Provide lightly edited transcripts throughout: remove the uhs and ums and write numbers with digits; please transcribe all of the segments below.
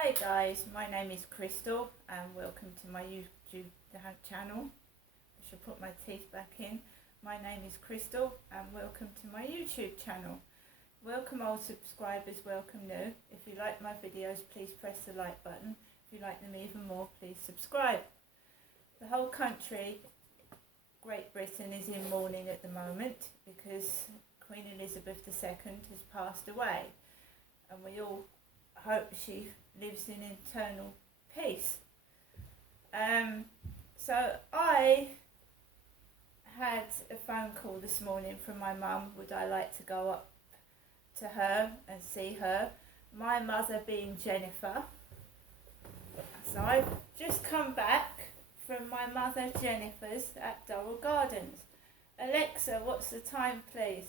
Hi guys, my name is Crystal and welcome to my YouTube channel. I should put my teeth back in. My name is Crystal and welcome to my YouTube channel. Welcome old subscribers, welcome new. If you like my videos, please press the like button. If you like them even more, please subscribe. The whole country, Great Britain, is in mourning at the moment because Queen Elizabeth II has passed away, and we all hope she lives in eternal peace. So I had a phone call this morning from my mum. Would I like to go up to her and see her? My mother being Jennifer. So I've just come back from my mother Jennifer's at Durrell Gardens. Alexa, what's the time, please?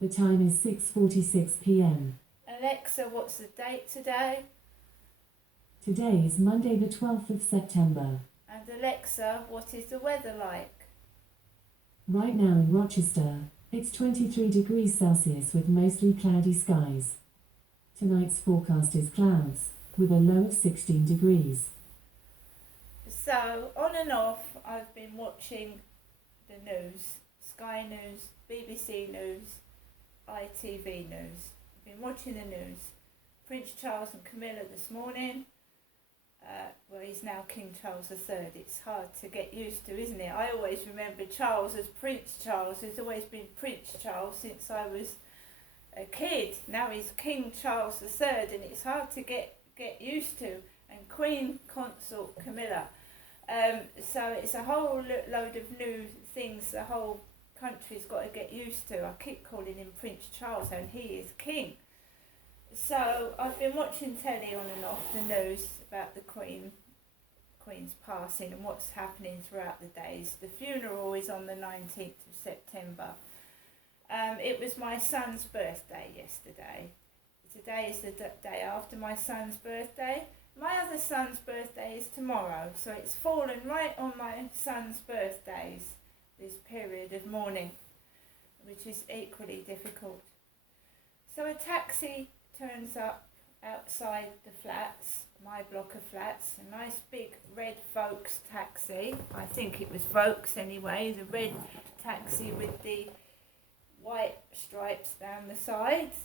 The time is 6:46 p.m. Alexa, what's the date today? Today is Monday the 12th of September. And Alexa, what is the weather like? Right now in Rochester, it's 23 degrees Celsius with mostly cloudy skies. Tonight's forecast is clouds, with a low of 16 degrees. So, on and off, I've been watching the news, Sky News, BBC News, ITV News. I've been watching the news. Prince Charles and Camilla this morning. Well, he's now King Charles III. It's hard to get used to, isn't it? I always remember Charles as Prince Charles. He's always been Prince Charles since I was a kid. Now he's King Charles III, and it's hard to get used to. And Queen Consort Camilla. So it's a whole load of new things the whole country's got to get used to. I keep calling him Prince Charles, and he is king. So I've been watching telly on and off, the news about the Queen's passing and what's happening throughout the days. The funeral is on the 19th of September. It was my son's birthday yesterday. Today is the day after my son's birthday. My other son's birthday is tomorrow, so it's fallen right on my son's birthdays, this period of mourning, which is equally difficult. So a taxi turns up outside the flats, my block of flats, a nice big red Vauxhall taxi. I think it was Vauxhall anyway, the red taxi with the white stripes down the sides,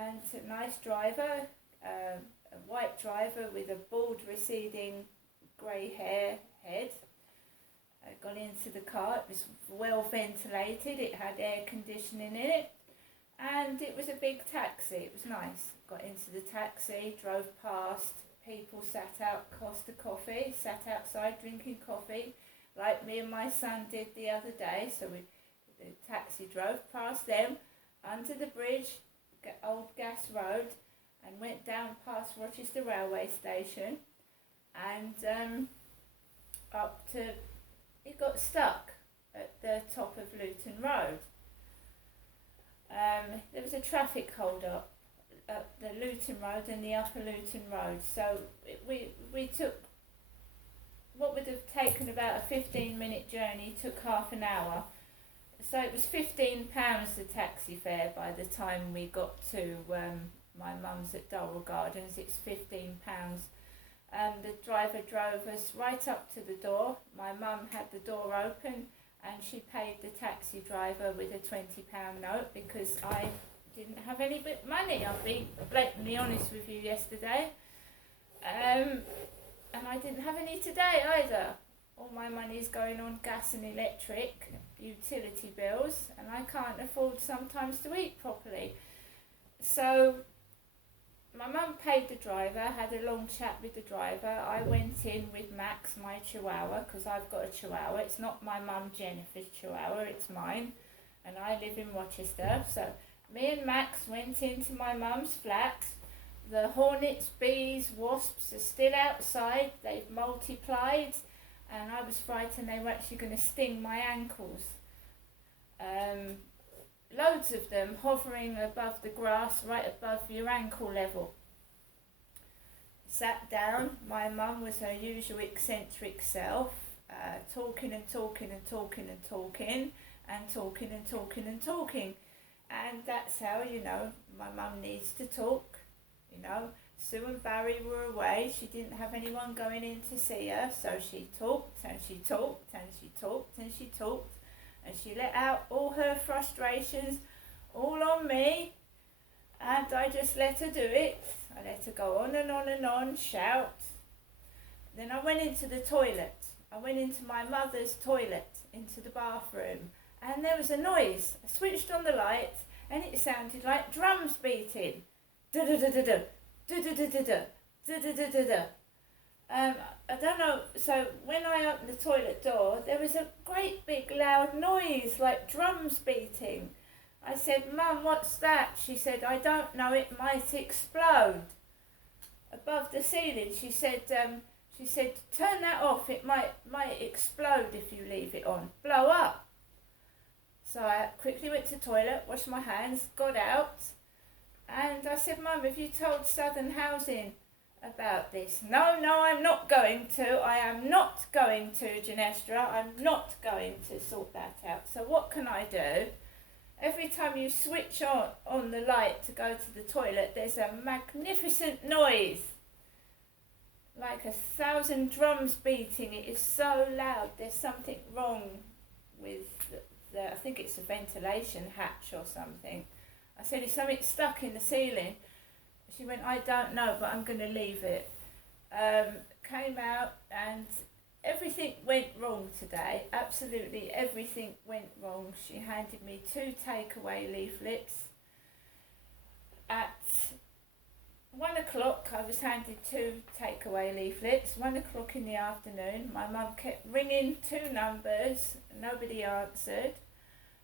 and a nice driver, a white driver with a bald receding grey head. I got into the car. It was well ventilated, it had air conditioning in it, and it was a big taxi. It was nice. Got into the taxi, drove past, people sat out Costa Coffee, sat outside drinking coffee, like me and my son did the other day. So the taxi drove past them, under the bridge, Old Gas Road, and went down past Rochester Railway Station, and up to, it got stuck at the top of Luton Road. There was a traffic hold up at the Luton Road and the Upper Luton Road, so we took what would have taken about a 15-minute journey, took half an hour. So it was £15 the taxi fare by the time we got to my mum's at Durrell Gardens. It's £15. The driver drove us right up to the door. My mum had the door open and she paid the taxi driver with a £20 note because I didn't have any money. I'll be blatantly honest with you yesterday. And I didn't have any today either. All my money is going on gas and electric, utility bills, and I can't afford sometimes to eat properly. So my mum paid the driver, had a long chat with the driver. I went in with Max, my chihuahua, because I've got a chihuahua. It's not my mum Jennifer's chihuahua, it's mine, and I live in Rochester. So me and Max went into my mum's flat. The hornets, bees, wasps are still outside. They've multiplied, and I was frightened they were actually going to sting my ankles. Loads of them hovering above the grass, right above your ankle level. Sat down, my mum was her usual eccentric self, talking and talking and talking and talking and talking and talking and talking. And that's how, my mum needs to talk, Sue and Barry were away. She didn't have anyone going in to see her, so she talked and she talked and she talked and she talked, and she let out all her frustrations all on me, and I just let her do it. I let her go on and on and on, shout. Then I went into the toilet. I went into my mother's toilet, into the bathroom, and there was a noise. I switched on the light, and it sounded like drums beating. Da-da-da-da-da, da-da-da-da-da, da-da-da-da-da. I don't know, so when I opened the toilet door, there was a great big loud noise, like drums beating. I said, "Mum, what's that?" She said, "I don't know, it might explode." Above the ceiling, she said, "Turn that off, it might explode if you leave it on, blow up." So I quickly went to the toilet, washed my hands, got out, and I said, "Mum, have you told Southern Housing about this?" No, I'm not going to. I am not going to, Ginestra. I'm not going to sort that out. So what can I do? Every time you switch on the light to go to the toilet, there's a magnificent noise. Like 1,000 drums beating. It is so loud. There's something wrong with I think it's a ventilation hatch or something. I said, "Is something stuck in the ceiling?" She went, "I don't know, but I'm going to leave it." Came out and everything went wrong today. Absolutely everything went wrong. She handed me 2 takeaway leaflets. At 1 o'clock, I was handed 2 takeaway leaflets. 1 o'clock in the afternoon, my mum kept ringing 2 numbers. Nobody answered.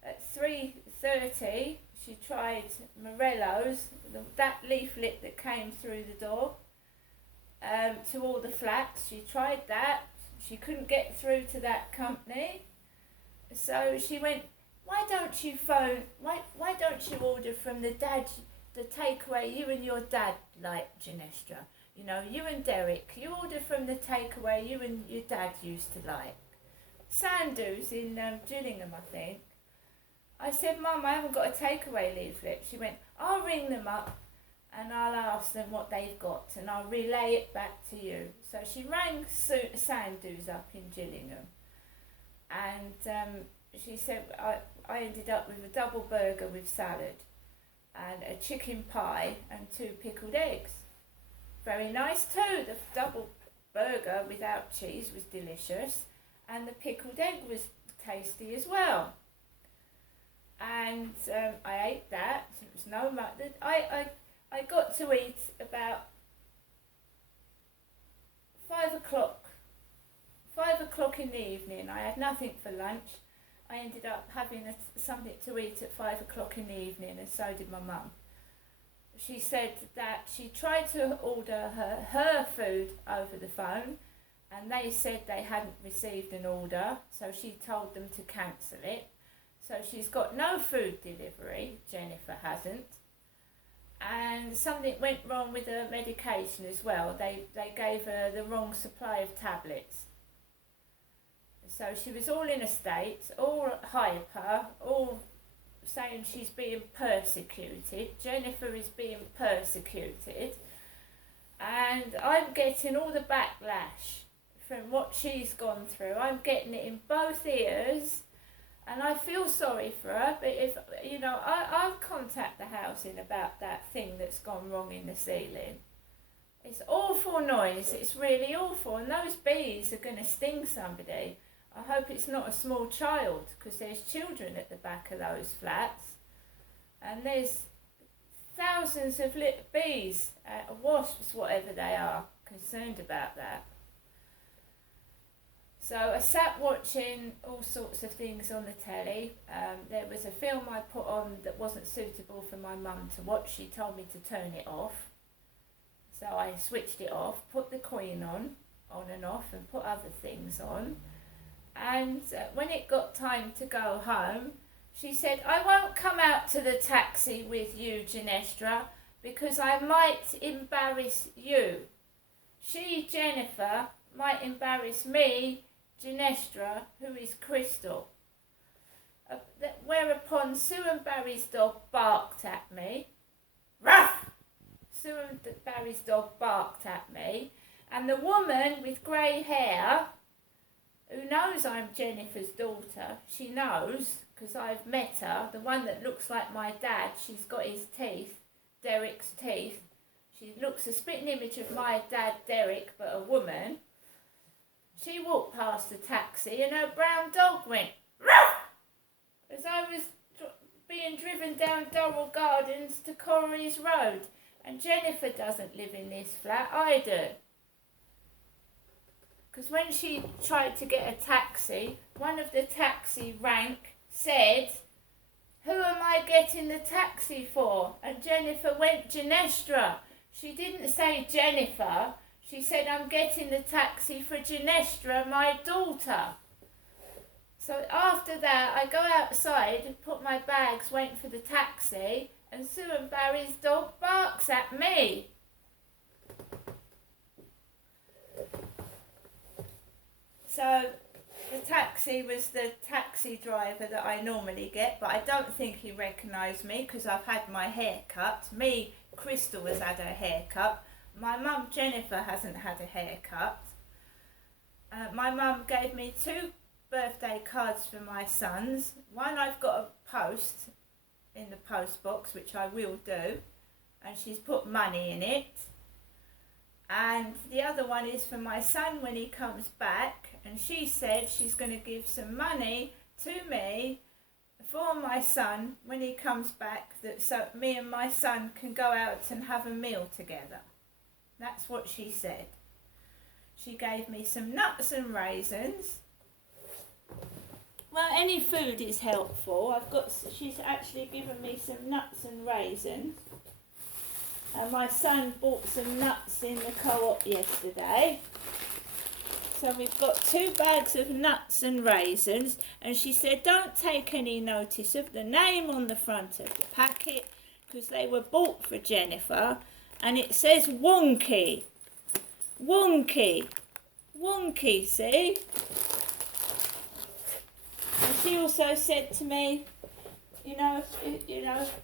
At 3:30, she tried Morello's, that leaflet that came through the door, to all the flats. She tried that. She couldn't get through to that company. So she went, "Why don't you phone, why don't you order from the takeaway you and your dad like, Ginestra? You know, you and Derek, you order from the takeaway you and your dad used to like. Sandu's in Gillingham, I think." I said, "Mum, I haven't got a takeaway leaflet." She went, "I'll ring them up and I'll ask them what they've got and I'll relay it back to you." So she rang Sandu's up in Gillingham, and she said, I ended up with a double burger with salad and a chicken pie and 2 pickled eggs. Very nice too. The double burger without cheese was delicious, and the pickled egg was tasty as well. And I ate that. It was no much. I got to eat about 5 o'clock. 5 o'clock in the evening. I had nothing for lunch. I ended up having something to eat at 5 o'clock in the evening, and so did my mum. She said that she tried to order her food over the phone, and they said they hadn't received an order, so she told them to cancel it. So she's got no food delivery, Jennifer hasn't. And something went wrong with her medication as well. They gave her the wrong supply of tablets. So she was all in a state, all hyper, all saying she's being persecuted. Jennifer is being persecuted. And I'm getting all the backlash from what she's gone through. I'm getting it in both ears. And I feel sorry for her, but if, you know, I'll contact the housing about that thing that's gone wrong in the ceiling. It's awful noise, it's really awful, and those bees are going to sting somebody. I hope it's not a small child, because there's children at the back of those flats, and there's thousands of little bees, wasps, whatever they are, concerned about that. So I sat watching all sorts of things on the telly. There was a film I put on that wasn't suitable for my mum to watch. She told me to turn it off. So I switched it off, put the Queen on and off, and put other things on. And when it got time to go home, she said, "I won't come out to the taxi with you, Ginestra, because I might embarrass you. She, Jennifer, might embarrass me, Ginestra, who is Crystal." Whereupon Sue and Barry's dog barked at me. "Ruff!" Sue and Barry's dog barked at me, and the woman with grey hair, who knows I'm Jennifer's daughter, she knows, because I've met her, the one that looks like my dad, she's got his teeth, Derek's teeth. She looks a spitting image of my dad, Derek, but a woman. She walked past the taxi and her brown dog went, "Ruff!" as I was being driven down Dorrell Gardens to Corries Road. And Jennifer doesn't live in this flat, I do. Because when she tried to get a taxi, one of the taxi rank said, "Who am I getting the taxi for?" And Jennifer went, "Genestra." She didn't say Jennifer. She said, "I'm getting the taxi for Genestra, my daughter." So after that, I go outside, put my bags, wait for the taxi, and Sue and Barry's dog barks at me. So the taxi was the taxi driver that I normally get, but I don't think he recognised me because I've had my hair cut. Crystal has had her hair cut. My mum, Jennifer, hasn't had a haircut. My mum gave me 2 birthday cards for my sons. One I've got a post in the post box, which I will do, and she's put money in it. And the other one is for my son when he comes back, and she said she's going to give some money to me for my son when he comes back, so me and my son can go out and have a meal together. That's what she said. She gave me some nuts and raisins. Well, any food is helpful. She's actually given me some nuts and raisins. And my son bought some nuts in the co-op yesterday. So we've got 2 bags of nuts and raisins. And she said, don't take any notice of the name on the front of the packet, because they were bought for Jennifer. And it says Wonky. Wonky. Wonky, see? And she also said to me,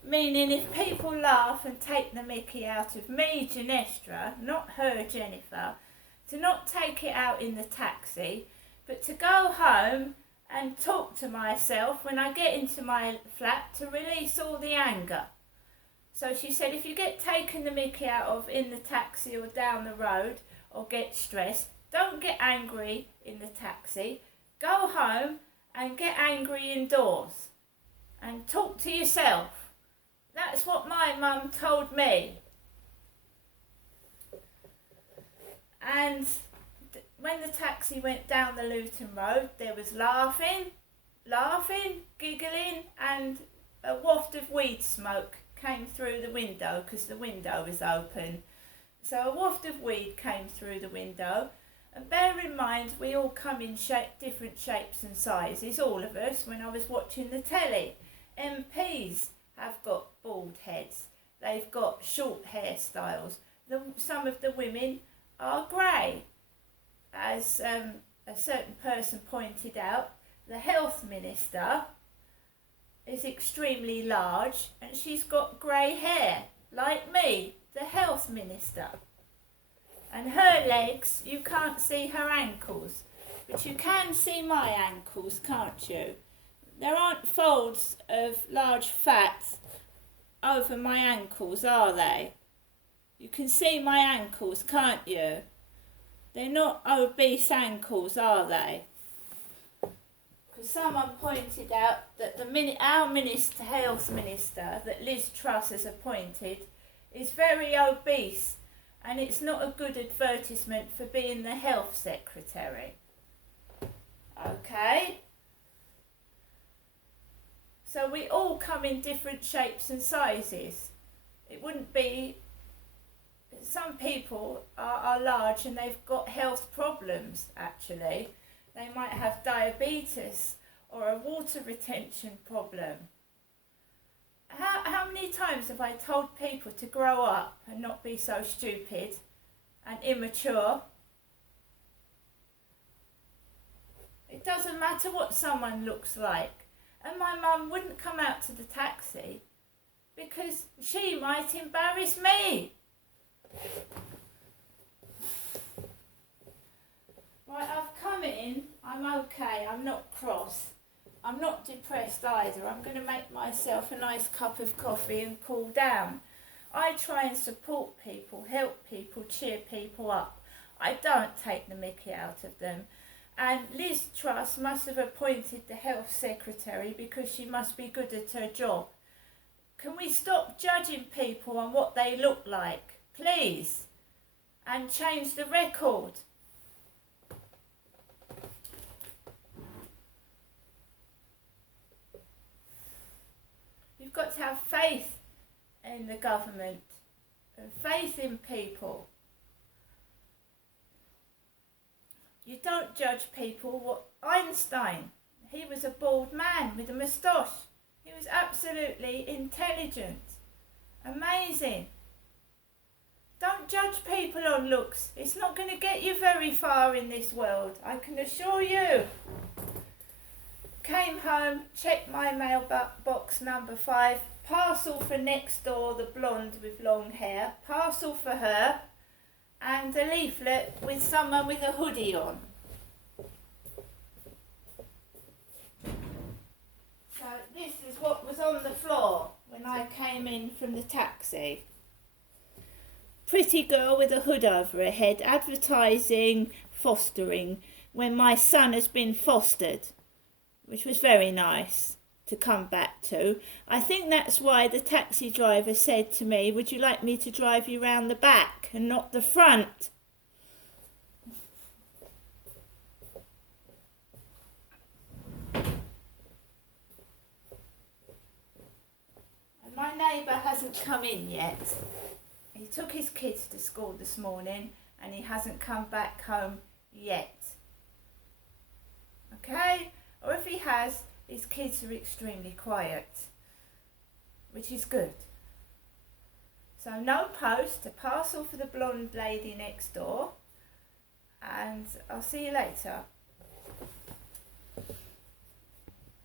meaning if people laugh and take the mickey out of me, Genestra, not her, Jennifer, to not take it out in the taxi, but to go home and talk to myself when I get into my flat to release all the anger. So she said, if you get taken the mickey out of in the taxi or down the road or get stressed, don't get angry in the taxi. Go home and get angry indoors and talk to yourself. That's what my mum told me. And when the taxi went down the Luton Road, there was laughing, giggling, and a waft of weed smoke came through the window because the window was open. So a waft of weed came through the window. And bear in mind, we all come in different shapes and sizes, all of us, when I was watching the telly. MPs have got bald heads. They've got short hairstyles. Some of the women are grey. As a certain person pointed out, the health minister is extremely large and she's got grey hair, like me, the health minister. And her legs, you can't see her ankles, but you can see my ankles, can't you? There aren't folds of large fat over my ankles, are they? You can see my ankles, can't you? They're not obese ankles, are they? Because someone pointed out that our health minister that Liz Truss has appointed is very obese, and it's not a good advertisement for being the health secretary. Okay? So we all come in different shapes and sizes. It wouldn't be... Some people are large and they've got health problems, actually. They might have diabetes or a water retention problem. How many times have I told people to grow up and not be so stupid and immature? It doesn't matter what someone looks like. And my mum wouldn't come out to the taxi because she might embarrass me. I'm not cross. I'm not depressed either. I'm going to make myself a nice cup of coffee and cool down. I try and support people, help people, cheer people up. I don't take the mickey out of them. And Liz Truss must have appointed the health secretary because she must be good at her job. Can we stop judging people on what they look like, please? And change the record. You've got to have faith in the government and faith in people. You don't judge people. What Einstein, he was a bald man with a moustache. He was absolutely intelligent. Amazing. Don't judge people on looks. It's not going to get you very far in this world, I can assure you. Came home, checked my mailbox number 5. Parcel for next door, the blonde with long hair. Parcel for her. And a leaflet with someone with a hoodie on. So this is what was on the floor when I came in from the taxi. Pretty girl with a hood over her head advertising fostering when my son has been fostered, which was very nice to come back to. I think that's why the taxi driver said to me, would you like me to drive you round the back and not the front? And my neighbour hasn't come in yet. He took his kids to school this morning and he hasn't come back home yet. Okay? Or if he has, his kids are extremely quiet, which is good. So no post, a parcel for the blonde lady next door, and I'll see you later.